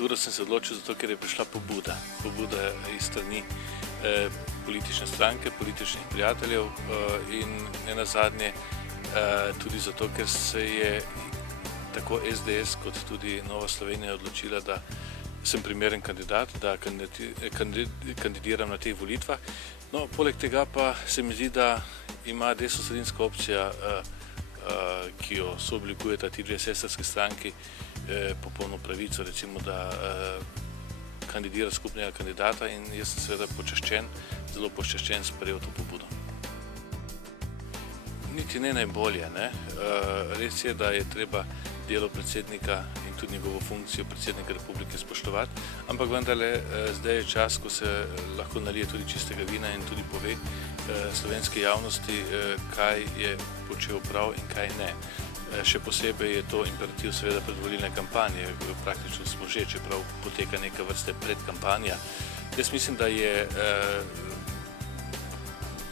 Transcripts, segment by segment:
kandidaturo sem se odločil zato, ker je prišla pobuda iz strani politične stranke, političnih prijateljev in nenazadnje tudi zato, ker se je tako SDS kot tudi Nova Slovenija odločila, da sem primeren kandidat, da kandidiram na teh volitvah. No, poleg tega pa se mi zdi, da ima desnosredinska opcija, ki jo sooblikujeta ti dve sestrski stranki, popolno pravico, recimo, da kandidira skupnega kandidata in jaz sem seveda počaščen, zelo počaščen sprejel to pobudo. Niti ne najbolje, ne. Res je, da je treba delo predsednika in tudi njegovo funkcijo predsednika republike spoštovati, ampak vendarle zdaj je čas, ko se lahko nalije tudi čistega vina in tudi pove slovenske javnosti, kaj je počel prav in kaj ne. Še posebej je to imperativ seveda predvolilne kampanje, praktično smo že, čeprav poteka neka vrste predkampanja. Jaz mislim, da je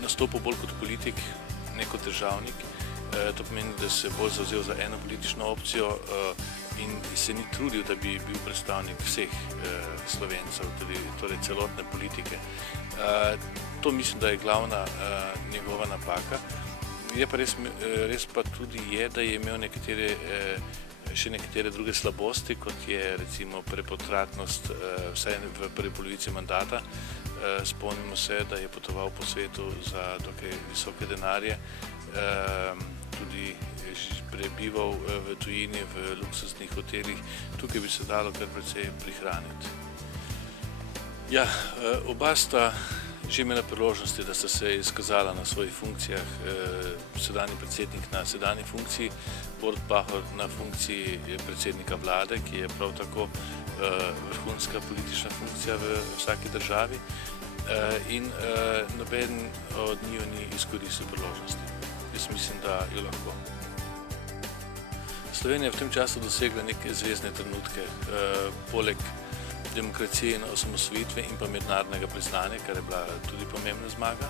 nastopil bolj kot politik, ne kot državnik. To pomeni, da se je bolj zavzel za eno politično opcijo in se ni trudil, da bi bil predstavnik vseh Slovencev, torej celotne politike. To mislim, da je glavna njegova napaka. Je pa res pa tudi je, da je imel še nekatere druge slabosti, kot je recimo prepotratnost vsaj v prvi polovici mandata. Spomnimo se, da je potoval po svetu za dokaj visoke denarje, tudi prebival v tujini, v luksuznih hotelih. Tukaj bi se dalo kar precej prihraniti. Ja, oba sta že imela priložnosti, da sta se izkazala na svojih funkcijah, sedanji predsednik na sedanji funkciji, Borut Pahor na funkciji predsednika vlade, ki je prav tako vrhunska politična funkcija v vsaki državi in noben od njiju ni izkoristil priložnosti. Jaz mislim, da jo lahko. Slovenija je v tem času dosegla neke zvezdne trenutke, poleg demokracije in osamosvojitve in pa mednarodnega priznanja, kar je bila tudi pomembna zmaga.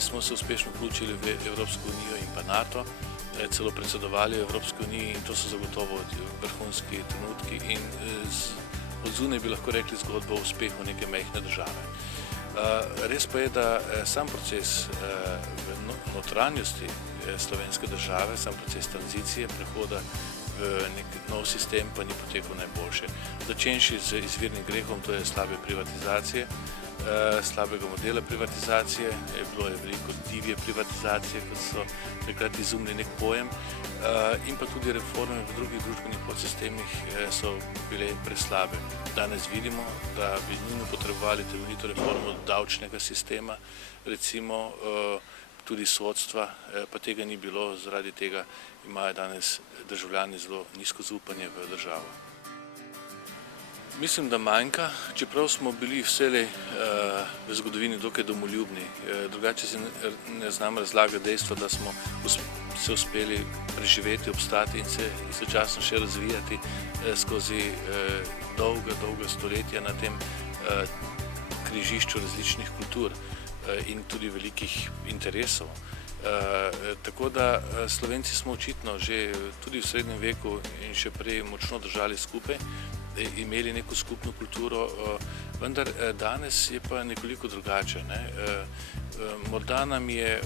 Smo se uspešno vključili v Evropsko unijo in pa NATO, celo predsedovali v Evropski uniji in to so zagotovo vrhunski trenutki in od zunaj bi lahko rekli zgodbo o uspehu neke majhne države. Res pa je, da sam proces v notranjosti slovenske države, sam proces tranzicije, prehoda v nek nov sistem pa ni potekal najboljše. Začenši z izvirnim grehom, to je slabe privatizacije, slabega modela privatizacije, bilo je veliko divje privatizacije, kot so takrat izumili nek pojem, in pa tudi reforme v drugih družbenih podsistemih so bile preslabe. Danes vidimo, da bi nujno potrebovali temeljito reformo davčnega sistema, recimo tudi sodstva, pa tega ni bilo, zaradi tega imajo danes državljani zelo nizko zaupanje v državo. Mislim, da manjka, čeprav smo bili vselej v zgodovini dokaj domoljubni. Drugače si ne znam razlagati dejstva, da smo se uspeli preživeti, obstati in se istočasno še razvijati skozi dolga stoletja na tem križišču različnih kultur in tudi velikih interesov. Tako da Slovenci smo očitno že tudi v srednjem veku in še prej močno držali skupaj, imeli neko skupno kulturo, vendar danes je pa nekoliko drugače. Morda nam je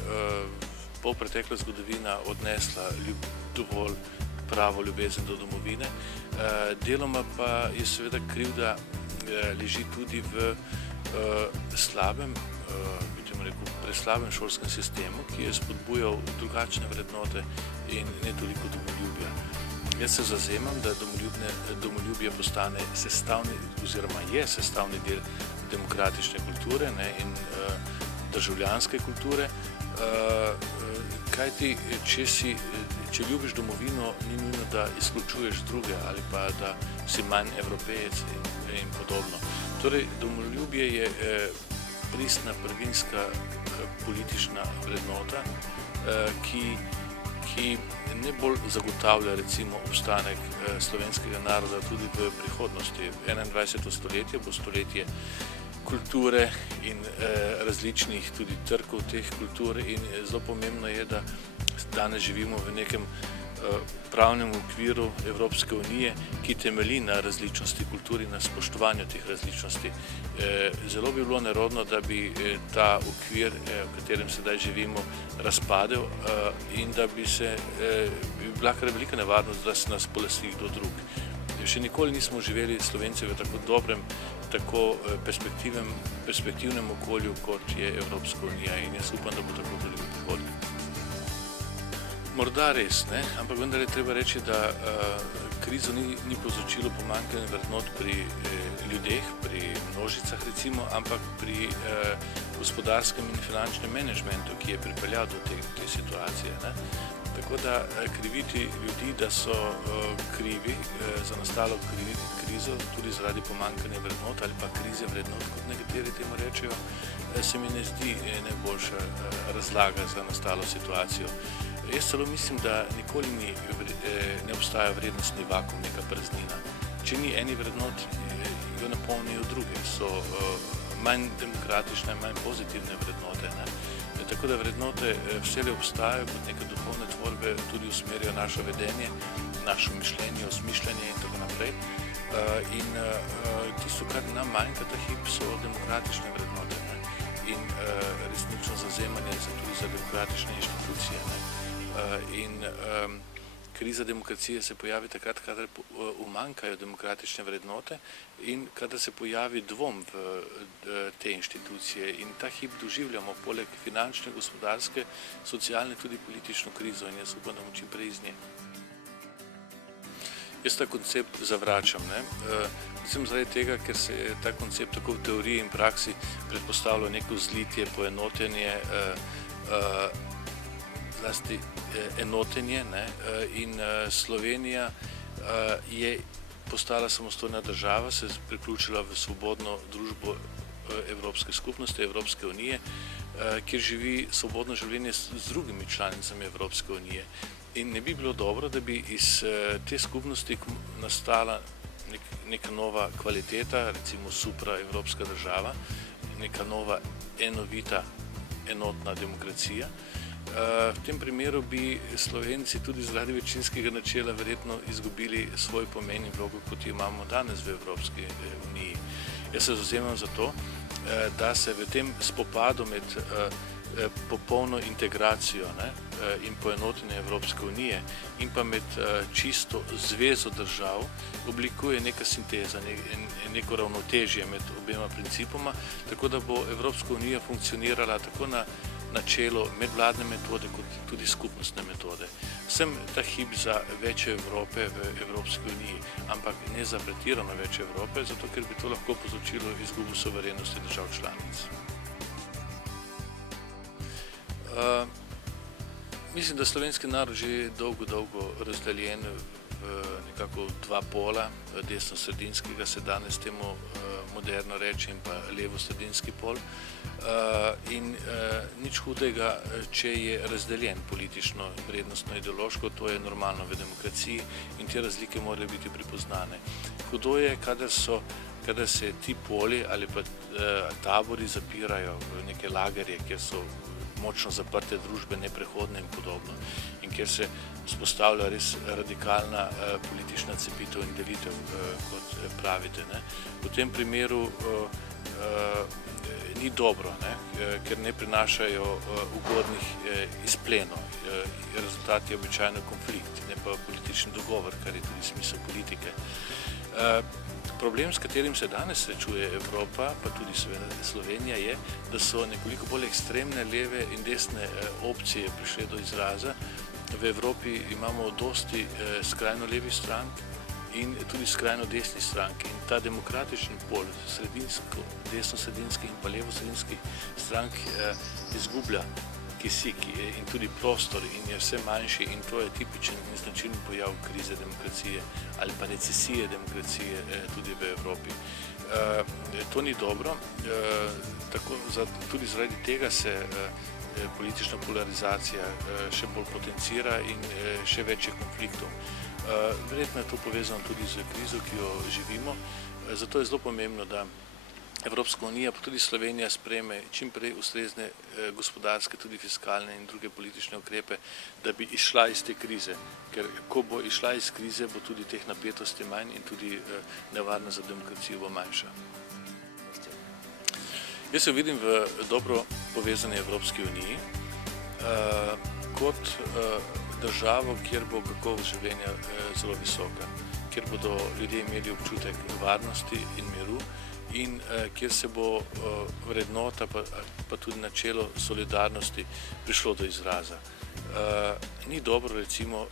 polpretekla zgodovina odnesla dovolj pravo ljubezen do domovine, deloma pa je seveda krivda leži tudi v slabem, preslabem šolskem sistemu, ki je spodbujal drugačne vrednote in ne toliko domoljubja. Jaz se zavzemam, da domoljubje postane je sestavni del demokratične kulture in državljanske kulture, kajti če ljubiš domovino, ni nujno, da izključuješ druge ali pa da si manj evropejec in podobno. Torej, domoljubje je pristna, prvinska politična vrednota, ki ne bolj zagotavlja recimo obstanek slovenskega naroda tudi v prihodnosti. 21. stoletje bo stoletje kulture in različnih tudi trkov teh kultur in zelo pomembno je, da danes živimo v nekem pravnem okviru Evropske unije, ki temelji na različnosti kulturi, na spoštovanju teh različnosti. Zelo bi bilo nerodno, da bi ta okvir, v katerem sedaj živimo, razpadel in da bi bila kar velika nevarnost, da se nas polasti kdo drug. Še nikoli nismo živeli Slovenci v tako dobrem, tako perspektivnem okolju, kot je Evropska unija, in jaz upam, da bo tako tudi v prihodnje. Morda res, ne? Ampak vendar je treba reči, da krizo ni povzročilo pomanjkanje vrednot pri ljudeh, pri množicah recimo, ampak pri gospodarskem in finančnem menedžmentu, ki je pripeljal do te situacije, ne? Tako da kriviti ljudi, da so krivi za nastalo krizo, tudi zaradi pomanjkanja vrednot ali pa krize vrednot, kot nekateri temu rečejo, se mi ne zdi najboljša razlaga za nastalo situacijo. Jaz celo mislim, da nikoli ne obstaja vrednostni vakuum, neka praznina. Če ni eni vrednot, jo napolnijo druge, so manj demokratične, manj pozitivne vrednote, ne? Tako da vrednote vselej obstajajo kot neke duhovne tvorbe, tudi usmerjajo naše vedenje, naše mišljenje, osmišljanje in tako naprej. In tisto, kar nam manjka ta hip, so demokratične vrednote, ne? In resnično zavzemanje tudi za demokratične inštitucije, ne? In kriza demokracije se pojavi takrat, kadar umanjkajo demokratične vrednote in kadar se pojavi dvom v te inštitucije. In ta hip doživljamo poleg finančne, gospodarske, socialne tudi politično krizo in jaz upam, da bomo čim prej iz nje. Jaz ta koncept zavračam, ne? Predvsem zaradi tega, ker se je ta koncept tako v teoriji in praksi predpostavlja neko zlitje, poenotenje, zlasti enotenje, ne? In Slovenija je postala samostojna država, se je priključila v svobodno družbo Evropske skupnosti, Evropske unije, kjer živi svobodno življenje z drugimi članicami Evropske unije. In ne bi bilo dobro, da bi iz te skupnosti nastala neka nova kvaliteta, recimo supraevropska država, neka nova enovita, enotna demokracija. V tem primeru bi Slovenci tudi zaradi večinskega načela verjetno izgubili svoj pomen in vlogo, kot jo imamo danes v Evropski uniji. Jaz se zavzemam za to, da se v tem spopadu med popolno integracijo, ne, in poenotenje Evropske unije in pa med čisto zvezo držav oblikuje neka sinteza, neko ravnotežje med obema principoma, tako da bo Evropska unija funkcionirala tako na načelo medvladne metode kot tudi skupnostne metode. Sem ta hip za več Evrope v Evropski uniji, ampak ne za pretirano več Evrope, zato ker bi to lahko povzročilo izgubo suverenosti držav članic. Mislim, da slovenski narod že dolgo razdeljen v nekako dva pola, desno-sredinskega se danes temu moderno reče in pa levo-sredinski pol. In nič hudega, če je razdeljen politično, vrednostno, ideološko, to je normalno v demokraciji in te razlike morajo biti prepoznane. Hudo je, kadar se ti poli ali pa tabori zapirajo v neke lagerje, kjer so močno zaprte družbe, neprehodne in podobno, in kjer se vzpostavlja res radikalna politična cepitev in delitev, kot pravite, ne. V tem primeru ni dobro, ne, ker ne prinašajo ugodnih izplenov. Rezultat je običajno konflikt, ne pa politični dogovor, kar je tudi smisel politike. Problem, s katerim se danes srečuje Evropa, pa tudi Slovenija, je, da so nekoliko bolj ekstremne leve in desne opcije prišle do izraza. V Evropi imamo dosti skrajno levih strank in tudi skrajno desnih strank. In ta demokratični pol, desno-sredinski in pa levo-sredinski strank izgublja kisik in tudi prostor in je vse manjši in to je tipičen in značilen pojav krize demokracije ali pa recesije demokracije tudi v Evropi. To ni dobro, tudi zaradi tega se politična polarizacija še bolj potencira in še več je konfliktov. Verjetno je to povezano tudi z krizo, ki jo živimo, zato je zelo pomembno, da Evropska unija, pa tudi Slovenija sprejme čim prej ustrezne gospodarske, tudi fiskalne in druge politične ukrepe, da bi izšla iz te krize. Ker ko bo izšla iz krize, bo tudi teh napetosti manj in tudi nevarnost za demokracijo bo manjša. Jaz se vidim v dobro povezani Evropski uniji kot državo, kjer bo kakovost življenja zelo visoka, kjer bodo ljudje imeli občutek varnosti in miru in kjer se bo vrednota pa tudi načelo solidarnosti prišlo do izraza. Ni dobro recimo,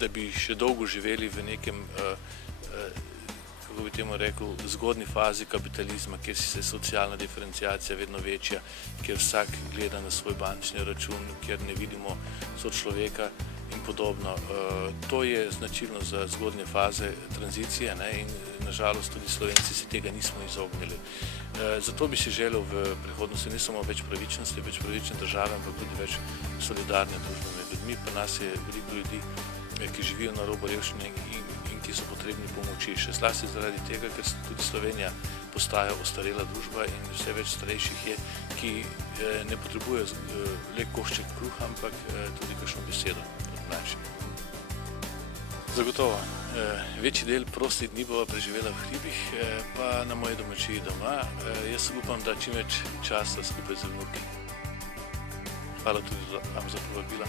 da bi še dolgo živeli v nekem, kako bi temu rekel, zgodnji fazi kapitalizma, kjer se socialna diferenciacija vedno večja, kjer vsak gleda na svoj bančni račun, kjer ne vidimo sočloveka in podobno. To je značilno za zgodnje faze tranzicije in nažalost tudi Slovenci se tega nismo izognili. Zato bi si želel v prihodnosti ne samo več pravičnosti, več pravične države, ampak tudi več solidarne družbe med ljudmi. Pri nas je veliko ljudi, ki živijo na robu revščine in ki so potrebni pomoči. Še zlasti zaradi tega, ker tudi Slovenija postaja ostarela družba in vse več starejših je, ki ne potrebujejo le košček kruha, ampak tudi kakšno besedo od mlajših. Zagotovo. Večji del prostih dni bova preživela v hribih, pa na moji domačiji doma. Jaz upam, da čim več časa skupaj z vnuki. Hvala tudi vam za povabila.